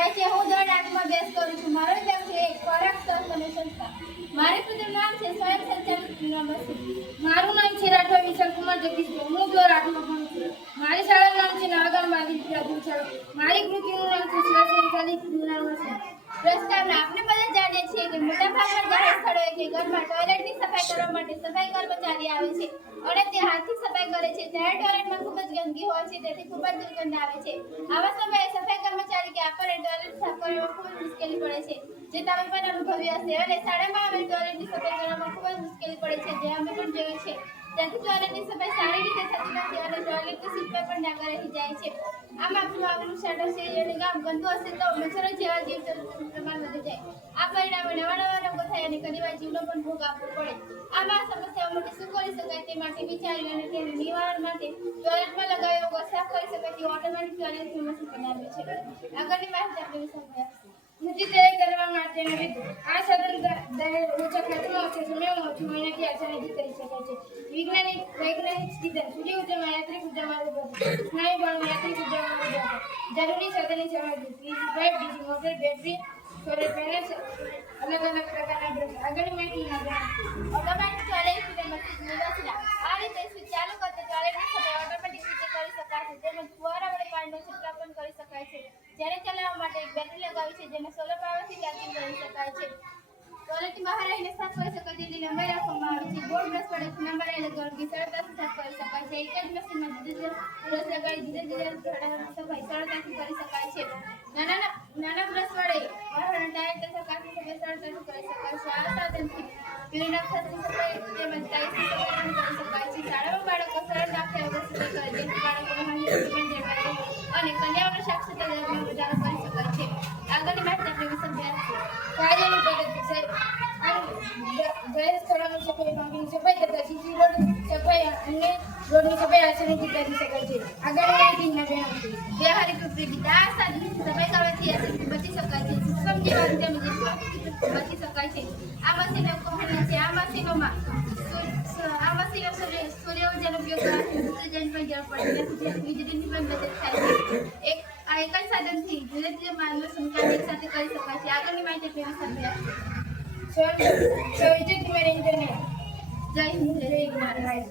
કહેવાય છે હું દર આઠમાં અભ્યાસ કરું છું. મારો નામ છે ખોરાક સંસ્થાનો સંસ્થા. મારું પૂરું નામ છે સ્વયં સંચાલિત યુનિવર્સિટી. મારું નામ છે રાઠવા વિશાલ કુમાર જગદીશભાઈ. હું દર આઠમાં ભણું છું. મારી શાળાનું નામ છે નાગામ બાલિકા પ્રાથમિક શાળા. મારી કૃતિનું નામ છે સ્વયં સંચાલિત યુનિવર્સિટી. પ્રસ્તાવના આપણે બધા જાણીએ છીએ કે મોટાભાગના જાહેર સ્થળોએ કે ઘરમાં ટોયલેટની સફાઈ કરવા માટે સફાઈ કર્મચારી આવે છે અને તે હાથથી સફાઈ કરે છે. ત્યારે ટોયલેટમાં ખૂબ જ ગંદકી હોય છે, તેથી ખૂબ જ દુર્ગંધ આવે છે. આવા સમયે સફાઈ કર્મચારી કે આપણને ટોયલેટ સાફ કરવામાં ખૂબ જ મુશ્કેલી પડે છે, જે તમે પણ અનુભવ્યું હશે. અને શાળામાં અમે ટોયલેટની સફાઈ કરવામાં ખૂબ જ મુશ્કેલી પડે છે, જે અમે પણ જોયું છે. ત્યાંથી ટોયલેટની સફાઈ સારી રીતે થતી નથી અને ટોયલેટની સીટ પર પણ ડાઘા રહી જાય છે. આમ આપણું આવેલું શહેર છે અને ગામ ગંદુ હશે તો મચ્છરો જેવા જીવજંતુઓનું પ્રમાણ વધી જાય. આ પરિણામે નવા નવા રોગો થાય અને ઘણીવાર જીવનો પણ ભોગ આપવો પડે. આમાં સમસ્યાઓ માટે શું કરી શકાય તે માટે વિચારી અને તેનું નિવારણ માટે ટોયલેટમાં લગાવેલો ગોળ સાફ કરી શકાય તેવું ઓટોમેટિક ટોયલેટ મશીન બનાવ્યું છે. આગળની માહિતી આપણે વિશે નજીક તૈયાર કરવા માટેના રીતો. આ સાધન ઓછા ખર્ચમાં ઓછા સમયમાં ઓછી મહેનતથી આસાનીથી કરી શકાય છે. વૈજ્ઞાનિક સિદ્ધાંત. સૂર્ય ઉર્જામાં યાંત્રિક ઉર્જામાં રૂપાંતર. સ્નાયુ બળમાં યાંત્રિક ઉર્જામાં રૂપાંતર. જરૂરી સાધનની સામગ્રી. વીજ pipe, DC motor, battery, solar panel, અલગ અલગ પ્રકારના બ્રશ. આગળની માહિતી ઓટોમેટિક ટોયલેટ વ્યવસ્થા. આ રીતે સ્વિચ ચાલુ કરતા ટોયલેટની સફાઈ ઓટોમેટિક રીતે કરી શકાય છે. તેમજ ફુવારા વડે પાણીનો છંટકાવ પણ કરી શકાય છે. જેને ચલાવવા માટે એક બેટરી લગાવી છે, જેને સોલર પાવરથી ચાર્જિંગ કરી શકાય છે. ટોયલેટની બહાર આવીને સાફ કરી શકાય તેટલી લંબાઈ રાખવામાં આવે છે. ગોળ બ્રશ વડે નંબર આવેલા ગોળથી સરળતાથી સાફ કરી શકાય છે. એક જ મશીનમાં જુદા જુદા બ્રશ લગાડી જુદા જુદા સફાઈ સરળતાથી કરી શકાય છે. નાના બ્રશ વડે વાહન ટાયર તથા કાચની સફાઈ સરળતાથી કરી શકાય છે. આ સાધનથી ક્લીનઅપ થતી સફાઈ તેમજ ટાઇલ્સની સફાઈ પણ કરી શકાય છે. શાળામાં બાળકો સરળ દાખલા વગર સફાઈ કરે જેથી બાળકોનો માહિતી જળવાય અને કન્યાઓનો સાક્ષરતા દરમાં વધારો કરી શકાય છે. આગળની માહિતી આપણે વિશે કાર્યની પદ્ધતિ. જાહેર સ્થળોની સફાઈ, પાણીની સફાઈ તથા સીસી રોડ સફાઈ અને રોડની સફાઈ આસાનીથી કરી શકાય છે. આગળની માહિતી જણાવશું. વ્યવહારિક ઉપયોગિતા. આ સાધનથી સફાઈ કરવાથી આસાનીથી બચી શકાય છે. સૂક્ષ્મ જીવાણુ તેમજ બચી શકાય છે. આ મશીનો કોહલના છે. આ મશીનો સૂર્ય ઉર્જાનો ઉપયોગ કરવાથી ઓક્સિજન પણ જરૂર પડે નથી, વીજળીની પણ બચત થાય છે. એક જ સાધનથી જુદા જુદા માલનો સંચાર એક સાથે કરી શકાય છે. આગળની માહિતી તેની સાથે ઇન્ટરનેટ. જય હિન્દ, જય ભારત.